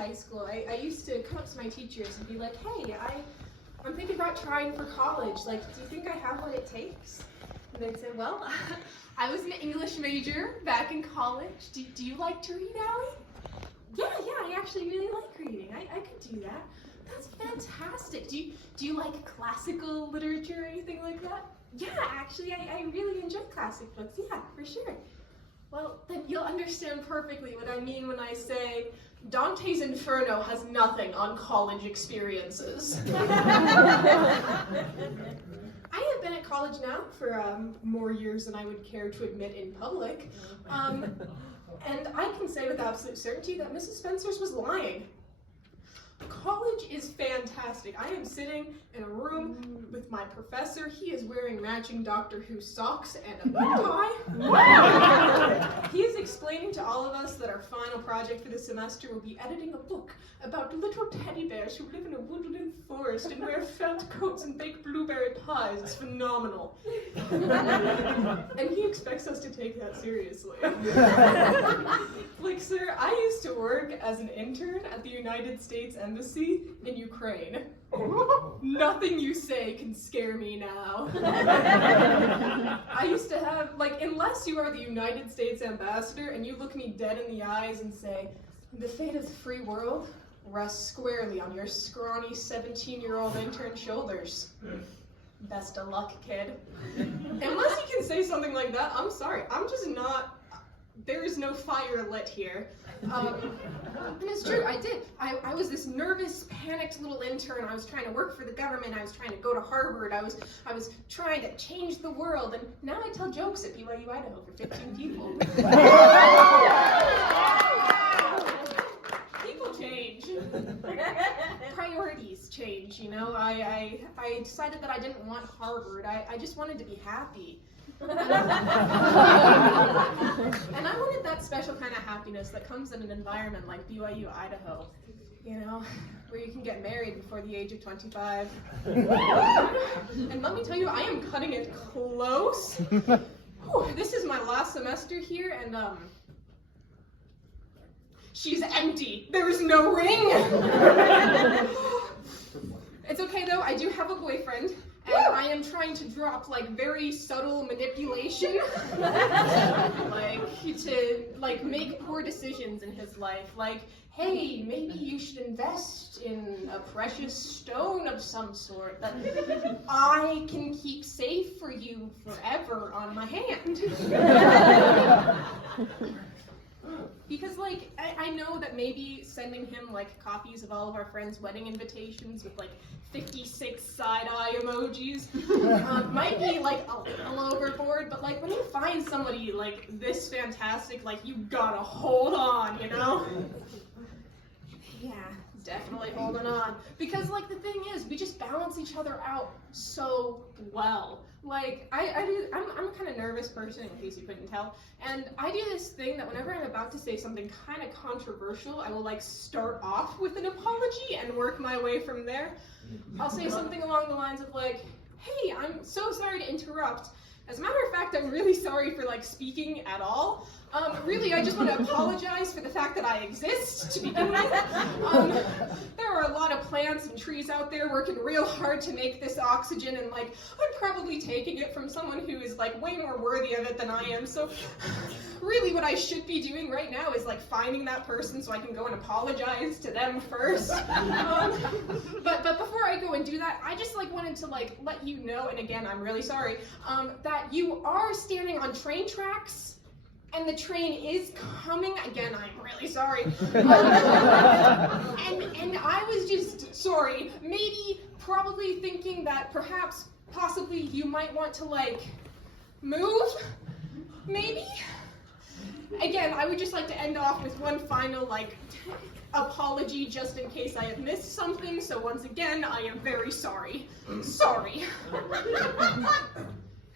high school, I used to come up to my teachers and be like, hey, I'm thinking about trying for college. Like, do you think I have what it takes? And they'd say, well, I was an English major back in college. Do you like to read, Allie? Yeah, I actually really like reading. I could do that. That's fantastic. Do you like classical literature or anything like that? Yeah, actually, I really enjoy classic books. Yeah, for sure. Well, then you'll understand perfectly what I mean when I say Dante's Inferno has nothing on college experiences. I have been at college now for more years than I would care to admit in public. And I can say with absolute certainty that Mrs. Spencer's was lying. College is fantastic. I am sitting in a room with my professor. He is wearing matching Doctor Who socks and a bow tie. He is explaining to all of us that our final project for the semester will be editing a book about little teddy bears who live in a woodland forest and wear felt coats and bake blueberry pies. It's phenomenal. And he expects us to take that seriously. Like, sir, I used to work as an intern at the United States Embassy in Ukraine. Nothing you say can scare me now. I used to have, like, unless you are the United States ambassador and you look me dead in the eyes and say, the fate of the free world rests squarely on your scrawny 17-year-old intern shoulders. Best of luck, kid. Unless you can say something like that, I'm sorry. I'm just not, there is no fire lit here. And it's true, I did. I was this nervous, panicked little intern. I was trying to work for the government. I was trying to go to Harvard. I was trying to change the world. And now I tell jokes at BYU, Idaho for 15 people. People change. Priorities change, you know. I decided that I didn't want Harvard. I just wanted to be happy. And I wanted that special kind of happiness that comes in an environment like BYU, Idaho, you know, where you can get married before the age of 25. And let me tell you, I am cutting it close. Whew, this is my last semester here, and she's empty. There is no ring. It's okay though, I do have a boyfriend. And I am trying to drop, like, very subtle manipulation, like, make poor decisions in his life. Like, hey, maybe you should invest in a precious stone of some sort that I can keep safe for you forever on my hand. Because, like, I know that maybe sending him, like, copies of all of our friends' wedding invitations with, like, 56 side-eye emojis might be, like, a little overboard, but, like, when you find somebody, like, this fantastic, like, you gotta hold on, you know? Yeah, definitely holding on. Because, like, the thing is, we just balance each other out so well. Like, I'm a kind of nervous person, in case you couldn't tell, and I do this thing that whenever I'm about to say something kind of controversial, I will, like, start off with an apology and work my way from there. I'll say something along the lines of, like, hey, I'm so sorry to interrupt. As a matter of fact, I'm really sorry for, like, speaking at all. Really, I just want to apologize for the fact that I exist, to begin with. There are a lot of plants and trees out there working real hard to make this oxygen, and, like, I'm probably taking it from someone who is, like, way more worthy of it than I am, so really what I should be doing right now is, like, finding that person so I can go and apologize to them first. But before I go and do that, I just, like, wanted to, like, let you know, and again, I'm really sorry, that you are standing on train tracks. And the train is coming. Again, I'm really sorry. And I was just sorry. Maybe, probably thinking that perhaps, possibly, you might want to, like, move? Maybe? Again, I would just like to end off with one final, like, apology just in case I have missed something. So once again, I am very sorry. Sorry.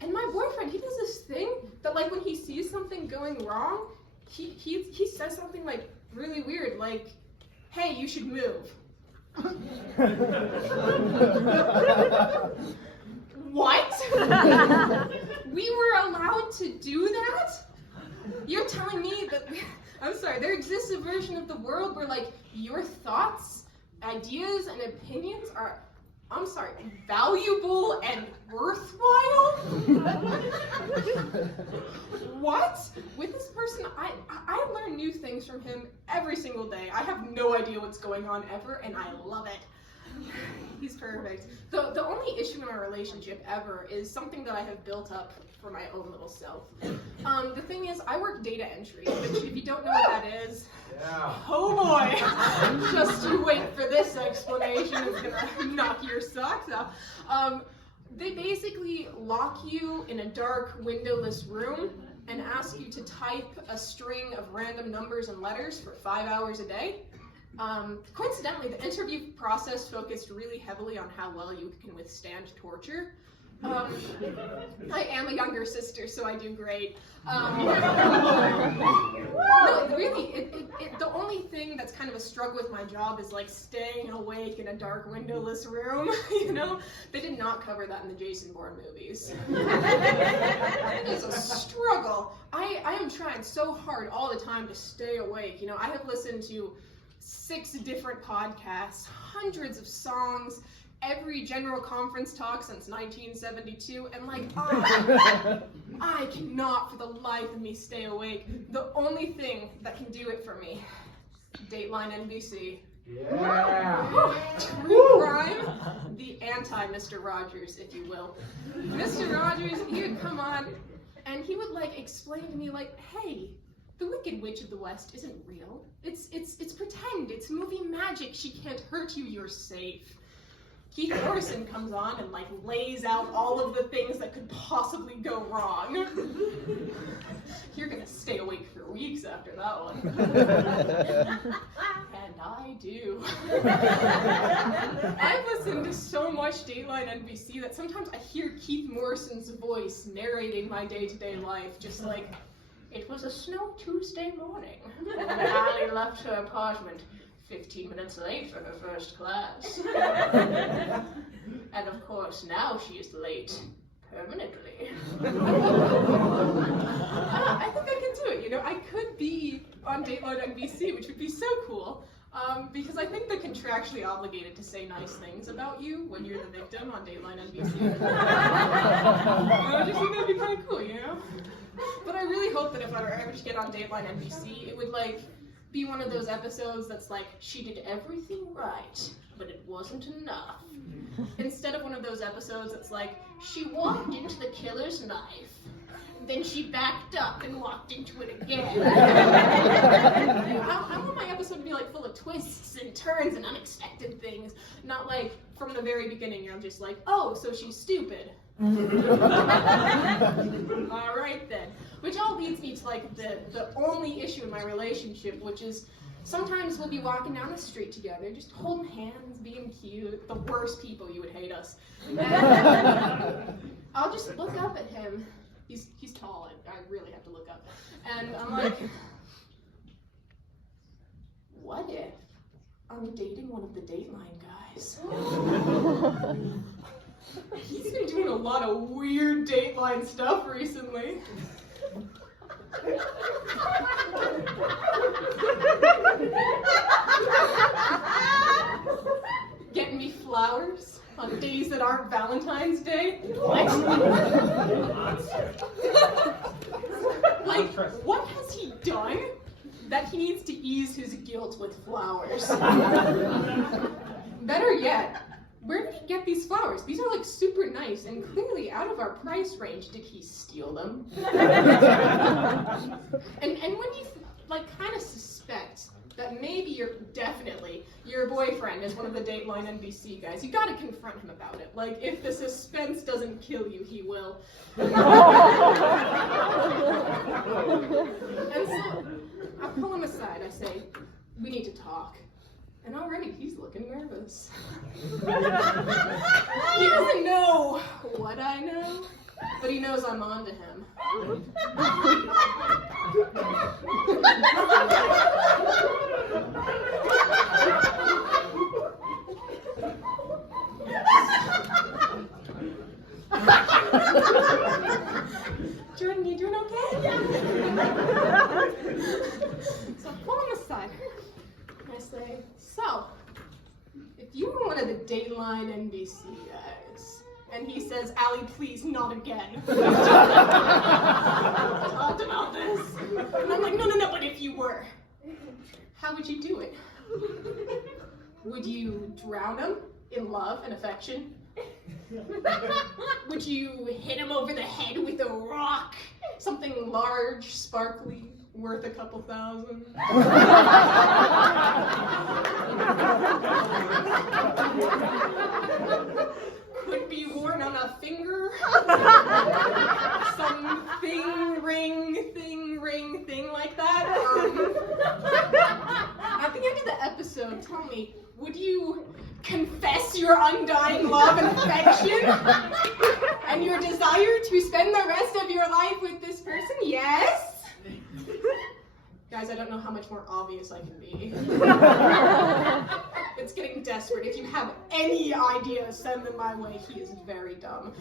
And my boyfriend, he does this thing that, like, when he sees something going wrong, he says something, like, really weird, like, hey, you should move. What? We were allowed to do that? You're telling me that, I'm sorry, there exists a version of the world where, like, your thoughts, ideas, and opinions are, I'm sorry, valuable and worthwhile? What? With this person, I learn new things from him every single day. I have no idea what's going on ever, and I love it. He's perfect. The only issue in our relationship ever is something that I have built up for my own little self. The thing is, I work data entry, which if you don't know what that is, oh boy, just you wait for this explanation. It's gonna knock your socks off. They basically lock you in a dark, windowless room and ask you to type a string of random numbers and letters for 5 hours a day. Coincidentally, the interview process focused really heavily on how well you can withstand torture. I am a younger sister, so I do great. No, really, the only thing that's kind of a struggle with my job is like staying awake in a dark, windowless room. You know, they did not cover that in the Jason Bourne movies. It is a struggle. I am trying so hard all the time to stay awake. You know, I have listened to 6 different podcasts, hundreds of songs, every general conference talk since 1972, and like, I cannot for the life of me stay awake. The only thing that can do it for me, Dateline NBC. Yeah. True crime, the anti-Mr. Rogers, if you will. Mr. Rogers, he would come on, and he would like explain to me like, hey, the Wicked Witch of the West isn't real. It's pretend. It's movie magic. She can't hurt you. You're safe. Keith Morrison comes on and like lays out all of the things that could possibly go wrong. You're gonna stay awake for weeks after that one. And I do. I've listened to so much Dateline NBC that sometimes I hear Keith Morrison's voice narrating my day-to-day life, just like, it was a snow Tuesday morning, and Allie left her apartment 15 minutes late for her first class. And of course, now she is late permanently. I think I can do it, you know? I could be on Dateline NBC, which would be so cool, because I think they're contractually obligated to say nice things about you when you're the victim on Dateline NBC. I just think that'd be kind of cool, you know? But I really hope that if I were ever to get on Dateline NBC, it would like be one of those episodes that's like, she did everything right, but it wasn't enough. Instead of one of those episodes that's like, she walked into the killer's knife, then she backed up and walked into it again. I want my episode to be like full of twists and turns and unexpected things, not like from the very beginning you're just like, oh, so she's stupid. Alright then. Which all leads me to like the only issue in my relationship, which is sometimes we'll be walking down the street together, just holding hands, being cute, the worst people, you would hate us. And I'll just look up at him. He's tall, I really have to look up. And I'm like, what if I'm dating one of the Dateline guys? He's been doing a lot of weird Dateline stuff recently. Getting me flowers on days that aren't Valentine's Day. What? Like, what has he done that he needs to ease his guilt with flowers? Better yet, where did he get these flowers? These are like super nice and clearly out of our price range. Did he steal them? And when you like kind of suspect that maybe your boyfriend is one of the Dateline NBC guys, you gotta confront him about it. Like, if the suspense doesn't kill you, he will. And so I pull him aside, I say, we need to talk. And already he's looking nervous. He doesn't know what I know, but he knows I'm on to him. Jordan, you doing okay? So I pull him aside. And I say, so, if you were one of the Dateline NBC guys, and he says, Allie, please, not again. Talked about this. And I'm like, no, but if you were, how would you do it? Would you drown him in love and affection? Would you hit him over the head with a rock? Something large, sparkly, worth a couple thousand? Could be worn on a finger? Some thing like that? At the end of the episode, tell me, would you confess your undying love and affection? And your desire to spend the rest of your life with this person? Yes? Guys, I don't know how much more obvious I can be. It's getting desperate. If you have any ideas, send them my way. He is very dumb.